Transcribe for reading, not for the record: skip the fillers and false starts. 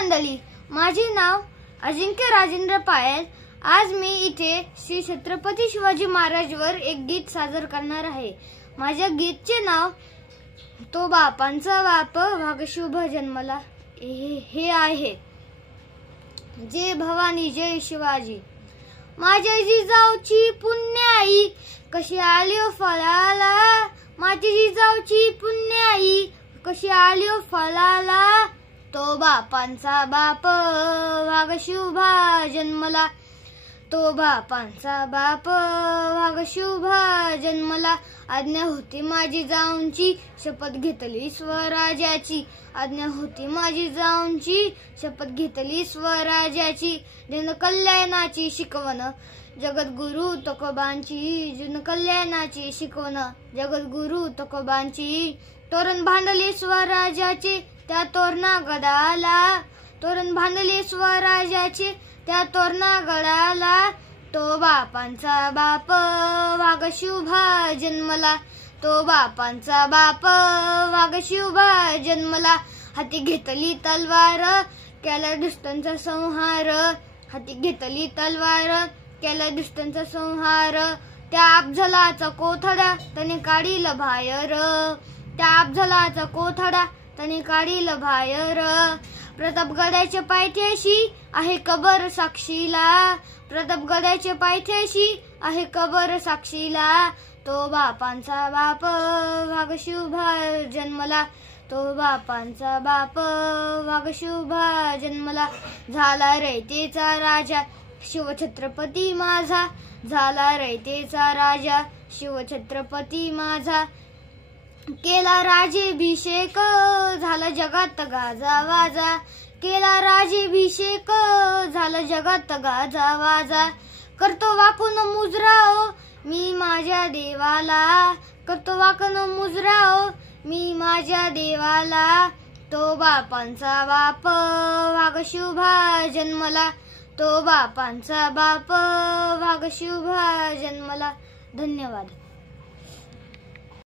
मंडळी, माझे नाव अजिंक्य राजेंद्र पायल। आज मी इथे श्री छत्रपती शिवाजी महाराजवर एक गीत सादर करणार आहे। माझ्या गीतचे नाव तो बापांचा बाप वाघ शुभ जन्मला हे आहे। जय भवानी जय शिवाजी। माझ्या जिजाऊची पुण्याई कशी आली ओ फळाला, माझी जिजाऊची पुण्याई कशी आली ओ फळाला। तो बापांचा बाप वाघ शुभा जन्मला, तो बापांचा बाप वाघ शुभा जन्मला। आज्ञा होती माझी जाऊंची, शपथ घेतली स्वराज्याची। आज्ञा होती माझी जाऊंची, शपथ घेतली स्वराज्याची। जनकल्याणाची शिकवण जगद्गुरु तुकोबांची, जनकल्याणाची शिकवण जगद्गुरु तुकोबांची। तोरण बांधले स्वराज्याचे त्या तोरणा गडाला, तोरण बांधले स्वराज्याचे त्या तोरणा गडाला। तो बापांचा बाप वाघ शुभा जन्मला, तो बापांचा बाप वाघ शुभा जन्मला। हाती घेतली तलवार केला दुष्टांचा संहार, हाती घेतली तलवार केला दुष्टांचा संहार। त्या अफझलाचा कोथळा त्याने काढील बाहेर, त्या अफझलाचा कोथळा त्याने काढील बाहेर। प्रतापगडाच्या पायथ्याशी आहे कबर साक्षीला, प्रतापगडाच्या पायथ्याशी आहे कबर साक्षीला। तो बापांचा बाप वाघ शुभा जन्मला, तो बापांचा बाप वाघ शुभा जन्मला। झाला रयतेचा राजा शिवछत्रपती माझा, झाला रयतेचा राजा शिवछत्रपती माझा। केला राजाभिषेक झाला जगात गाजा वाजा, केला राजाभिषेक झाला जगात गाजा वाजा। करतो वाकून मुजरा मी माझ्या देवाला, करतो वाकून मुजरा मी माझ्या देवाला। तो बापांचा बाप वाघ शुभा जन्मला, तो बापांचा बाप वाघ शुभा जन्मला। धन्यवाद।